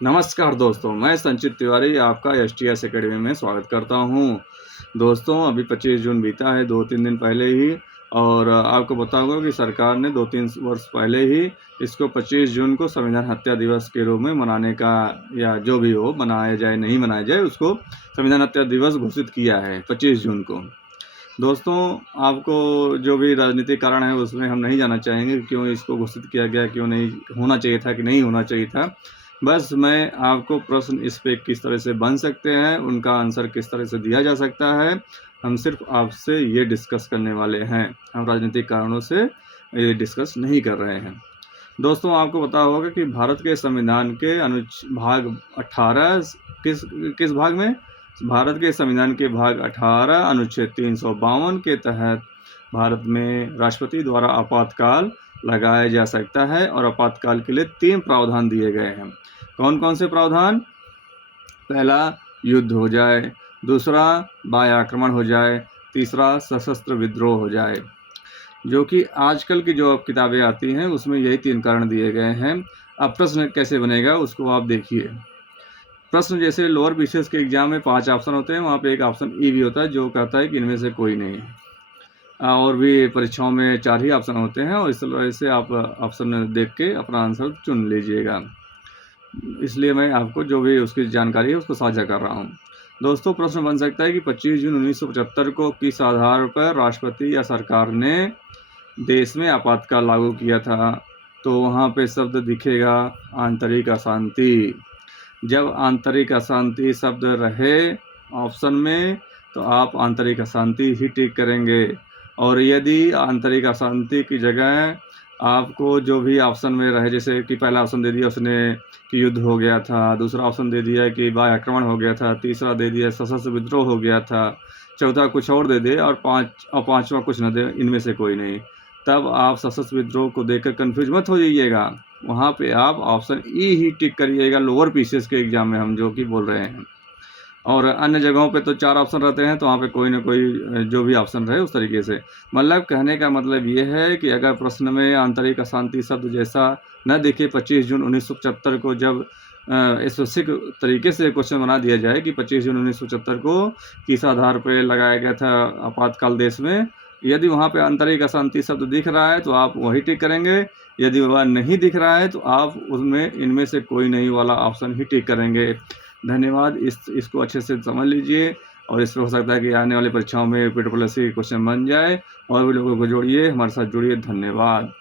नमस्कार दोस्तों, मैं संचित तिवारी आपका एसटीएस एकेडमी में स्वागत करता हूँ। दोस्तों, अभी 25 जून बीता है 2-3 दिन पहले ही और आपको बताऊँगा कि सरकार ने 2-3 वर्ष पहले ही इसको 25 जून को संविधान हत्या दिवस के रूप में मनाने का या जो भी हो, मनाया जाए, नहीं मनाया जाए, उसको संविधान हत्या दिवस घोषित किया है 25 जून को। दोस्तों, आपको जो भी राजनीतिक कारण है उसमें हम नहीं जाना चाहेंगे, क्यों इसको घोषित किया गया, क्यों नहीं होना चाहिए था कि नहीं होना चाहिए था। बस मैं आपको प्रश्न इस पे किस तरह से बन सकते हैं, उनका आंसर किस तरह से दिया जा सकता है, हम सिर्फ़ आपसे ये डिस्कस करने वाले हैं। हम राजनीतिक कारणों से ये डिस्कस नहीं कर रहे हैं। दोस्तों, आपको पता होगा कि भारत के संविधान के भाग 18 किस किस भाग में? भारत के संविधान के भाग 18 अनुच्छेद 352 के तहत भारत में राष्ट्रपति द्वारा आपातकाल लगाया जा सकता है और आपातकाल के लिए 3 प्रावधान दिए गए हैं। कौन-कौन से प्रावधान? पहला, युद्ध हो जाए, दूसरा बाह्य आक्रमण हो जाए, तीसरा सशस्त्र विद्रोह हो जाए। जो कि आजकल की जो अब किताबें आती हैं उसमें यही 3 कारण दिए गए हैं। अब प्रश्न कैसे बनेगा उसको आप देखिए। प्रश्न जैसे लोअर बीसीएस के एग्ज़ाम में 5 ऑप्शन होते हैं, वहाँ पे एक ऑप्शन ई भी होता है जो कहता है कि इनमें से कोई नहीं है। और भी परीक्षाओं में 4 ही ऑप्शन होते हैं और इस वजह से आप ऑप्शन देख के अपना आंसर चुन लीजिएगा। इसलिए मैं आपको जो भी उसकी जानकारी है उसको साझा कर रहा हूँ। दोस्तों, प्रश्न बन सकता है कि 25 जून 1975 को किस आधार पर राष्ट्रपति या सरकार ने देश में आपातकाल लागू किया था? तो वहाँ पे शब्द दिखेगा आंतरिक अशांति। जब आंतरिक अशांति शब्द रहे ऑप्शन में तो आप आंतरिक अशांति ही टिक करेंगे और यदि आंतरिक अशांति की जगह आपको जो भी ऑप्शन में रहे, जैसे कि पहला ऑप्शन दे दिया उसने कि युद्ध हो गया था, दूसरा ऑप्शन दे दिया कि बाह्य आक्रमण हो गया था, तीसरा दे दिया सशस्त्र विद्रोह हो गया था, चौथा कुछ और दे दे और पाँचवा कुछ न दे, इनमें से कोई नहीं, तब आप सशस्त्र विद्रोह को देखकर कन्फ्यूज मत हो जाइएगा। वहाँ पे आप ऑप्शन ई ही टिक करिएगा लोअर बीसीएस के एग्ज़ाम में हम जो कि बोल रहे हैं। और अन्य जगहों पे तो 4 ऑप्शन रहते हैं, तो वहाँ पे कोई न कोई जो भी ऑप्शन रहे उस तरीके से। मतलब कहने का मतलब ये है कि अगर प्रश्न में आंतरिक अशांति शब्द जैसा न दिखे 25 जून 1975 को जब स्वैच्छिक तरीके से क्वेश्चन बना दिया जाए कि 25 जून 1975 को किस आधार पे लगाया गया था आपातकाल देश में, यदि वहाँ पे आंतरिक अशांति शब्द दिख रहा है तो आप वही टिक करेंगे, यदि वह नहीं दिख रहा है तो आप उसमें इनमें से कोई नहीं वाला ऑप्शन ही टिक करेंगे। धन्यवाद। इसको अच्छे से समझ लीजिए और इससे हो सकता है कि आने वाली परीक्षाओं में PSSSC क्वेश्चन बन जाए और भी लोगों को जोड़िए, हमारे साथ जुड़िए। धन्यवाद।